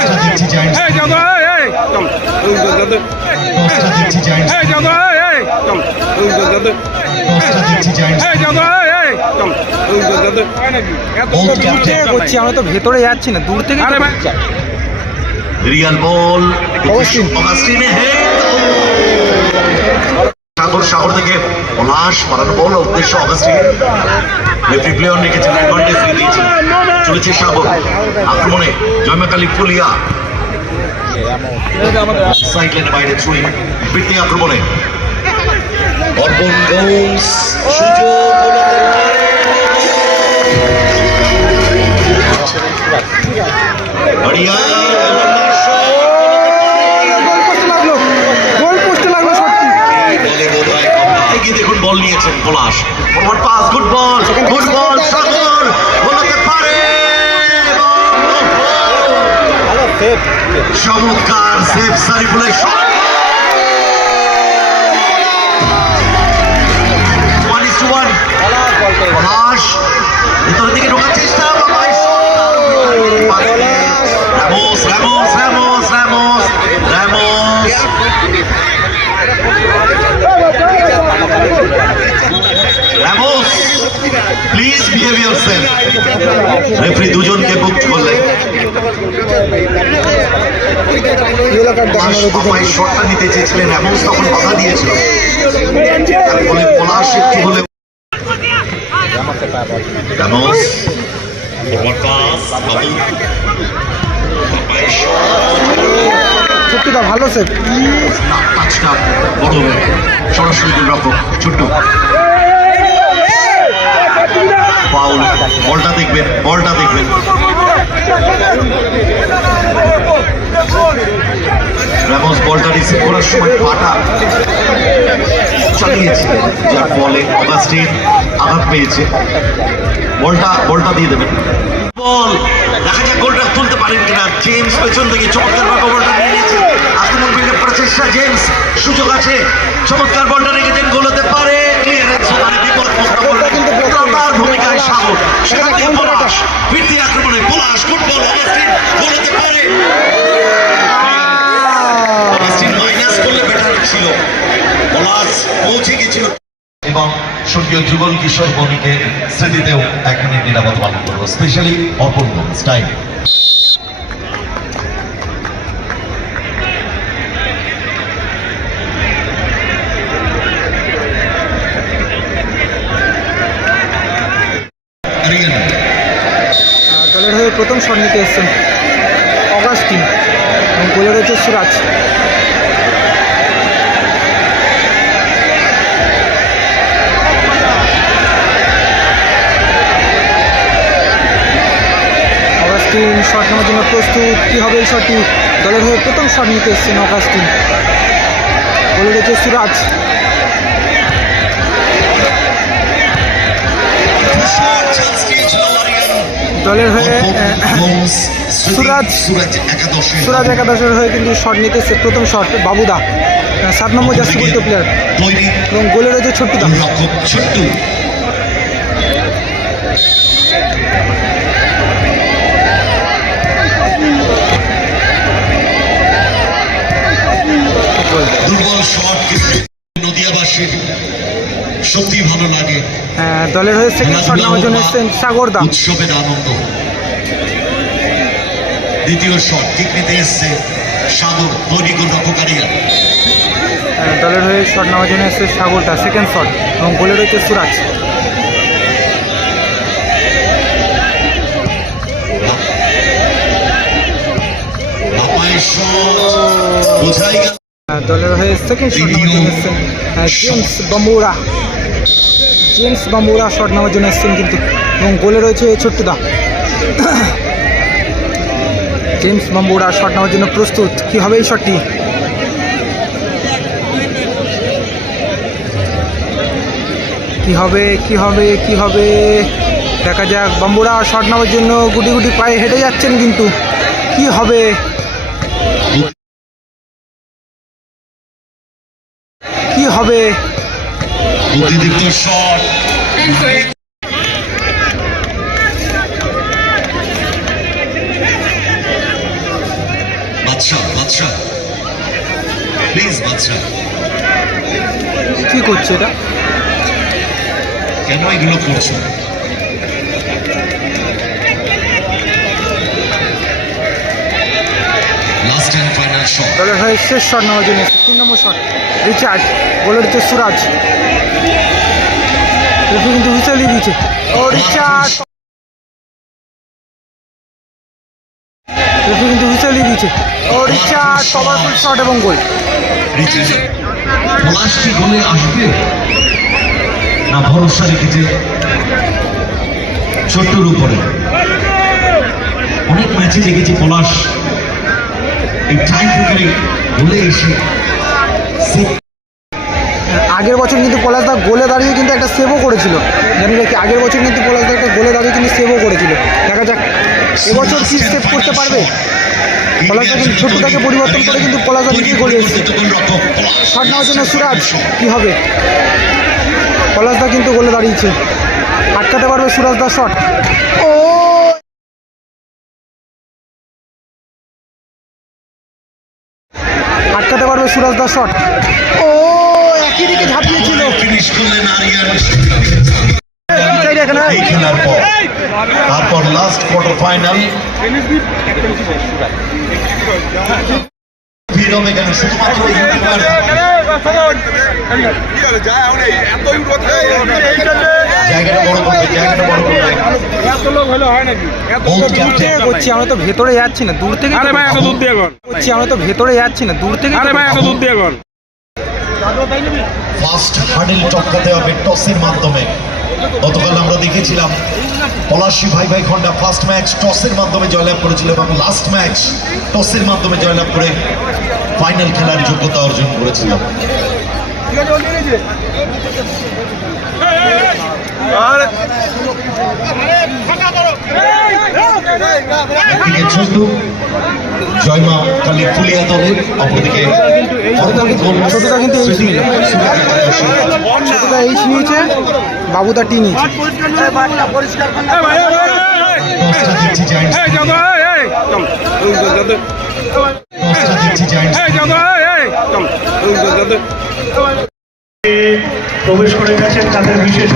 দশটা দেখছি জায়ান্টস এই যাদব এই এই কম যাদব দশটা দেখছি জায়ান্টস এই যাদব এই এই কম যাদব দশটা দেখছি জায়ান্টস এই যাদব এই এই কম যাদব এত দূর থেকে করছি আমরা তো ভেতরে যাচ্ছি না দূর থেকে আরে ভাই রিয়াল বল অগাস্টিনে সাগর সাগর থেকে পলাশ মারানো বল উদ্দেশ্য অগাস্টিন রেফারি প্লেয়ার রেখেছেন অ্যাডভান্টেজ চলেছে শাবক। আক্রমণে জয়মাকালি ফুলিয়া সাইড বাইরে ছুঁই বৃত্তি আক্রমণে। অর্পণ ঘোষ বাড়িয়া লাগল গোল পোস্টে লাগল সত্যি বলে বোধহয় কম না। এগিয়ে দেখুন বল নিয়েছেন Palash forward pass good ball good ball Sagar বলাতে পারে চমৎকার সেফ সারিফুলের প্লিজ বিহেভ ইয়োরসেলফ রেফারি দুজনকে বুক করলেন। হলো শটটা নিতে চেয়েছিলেন রামোস তখন বাধা দিয়েছিল। তার ফলে পলাশ একটু হলে রামোস ফরওয়ার্ড পাস বাবু পাপাই সত্যি তো ভালো সেভ না টাচটা বড় সরাসরি গোলরক্ষক ছোট্ট। ফাউল বলটা দেখবেন বলটা দেখবেন। র্যামোস বলটা রিসিভ করার সময় চালিয়েছিলেন যার ফলে অগাস্টিন আঘাত পেয়েছে। বলটা বলটা দিয়ে দেবেন। বল, দেখা যাক গোলটা তুলতে পারেন কিনা। জেমস পেছন থেকে চমৎকার বলটা নিয়ে নিয়েছেন আক্রমণ বিল্ডে প্রচেষ্টা। জেমস, সুযোগ আছে। চমৎকার বলটা রেখেছেন গোল হতে পারে ক্লিয়ারেন্স মানে বিপদ মুক্ত করলেন তার ভূমিকায় সাগর সেখান থেকে পলাশ। ফিরতি আক্রমণে পলাশ ফুটবল অগাস্টিন গোল পারে। অগাস্টিন মাইনাস করলে বেটার ছিল। পলাশ পৌঁছে গেছিল। এবং স্বর্গীয় যুগল কিশোর বণিকের স্মৃতিতেও এক মিনিট নিরাপদ পালন করব। স্পেশালি অপূর্ব স্টাইল। প্রথম শট নিতে এসছেন অগাস্টিন এবং গোলে রয়েছে সিরাজ। অগাস্টিন শট নেওয়ার জন্য প্রস্তুত। কী হবে এই শটটি? দলের হয়ে প্রথম শট নিতে এসছেন অগাস্টিন। গোলে রয়েছে সিরাজ। দলের হয়ে সুরাজ সুরাজ একাদশের হয়ে কিন্তু শট নিতেছে প্রথম শট বাবুদা। সাত নম্বর জার্সি পরিত প্লেয়ার এবং গোলে রয়েছে ছোট্টুদা দাম ছোট্টু। সত্যি ভালো লাগে। দলের হয়ে সেকেন্ড শট নেওয়ার জন্য এসছেন সাগরদা উৎসবের আনন্দ। দ্বিতীয় শট কিক নিতে এসছে সাগর তৈরি গোল রক্ষকারীরা দলের হয়ে শট নেওয়ার জন্য এসছে সাগরদা সেকেন্ড শট এবং গোলে রয়েছে সুরাজ। আহ, দলের হয়ে সেকেন্ড শট নেওয়ার জন্য এসছেন James Bambura James Bambura shot নেওয়ার জন্য এসছেন কিন্তু, এবং গোলে রয়েছে ছোট্টুদা জেমস বাম্বুরা শট নেওয়ার জন্য প্রস্তুত। কী হবে এই শটটি? কি হবে কি হবে কি হবে দেখা যাক। বাম্বুরা শট নেওয়ার জন্য গুটি গুটি পায়ে হেঁটে যাচ্ছেন কিন্তু, কি হবে? কি হবে? অতিরিক্ত শট। বাদশাহ বাদশাহ। প্লিজ বাদশাহ। কি করছে কেন এগুলো করছ? লাস্ট অ্যান্ড ফাইনাল শেষ শট নেওয়ার জন্য শট রিচার্ড গোলের হচ্ছে সুরাজ। কিন্তু হুইসেল দিয়ে দিয়েছে। ও রেফারি কিন্তু ও রিচার্ড পাওয়ারফুল শট এবং গোল না ভরসা রেখেছে ছোট্টর উপরে। অনেক ম্যাচে দেখেছি পলাশ। এই টাইম ব্রেকারে গোলে এসে আগের বছর কিন্তু পলাশদা গোলে দাঁড়িয়ে কিন্তু একটা সেভও করেছিল। জানি কি আগের বছর কিন্তু পলাশদা একটা গোলে দাঁড়িয়ে কিন্তু সেভও করেছিল। দেখা যাক, এবছর কি সেভ করতে পারবে? পলাশদা কিন্তু ছোট্টটাকে পরিবর্তন করে কিন্তু পলাশদা নিজেই গোলে এসেছে। পলাশ। শট নেওয়ার জন্য সুরাজ, কি হবে? পলাশদা কিন্তু গোলে দাঁড়িয়েছে। আটকাতে পারবে সুরাজদা শট ও আটকাতে দাস শট ও একই দিকে ঝাঁপিয়েছিল। তারপর লাস্ট কোয়ার্টার ফাইনাল হবে এখানে শুধুমাত্র জায়গাটা বড় করবে জায়গাটা বড় করবে। হয় করছি আমরা তো ভেতরে যাচ্ছি না দূর থেকে আরে ভাই এত দুধ দিয়ে করছি আমরা তো ভেতরে যাচ্ছি না দূর থেকে আরে ভাই এত দুধ দিয়ে ফার্স্ট হার্ডেল টপকাতে হবে টসের মাধ্যমে। গতকাল আমরা দেখেছিলাম পলাশী ভাই ভাই খন্ডা ফার্স্ট ম্যাচ টসের মাধ্যমে জয়লাভ করেছিল এবং লাস্ট ম্যাচ টসের মাধ্যমে জয়লাভ করে ফাইনাল খেলার যোগ্যতা অর্জন করেছিল। একদিকে জয়মা কালী ফুলিয়া দলের অপরদিকে ছোটটা কিন্তু এই ছোটটা নিয়েছে বাবুদা টি নিয়েছে। প্রবেশ করে গেছেন তাদের বিশেষ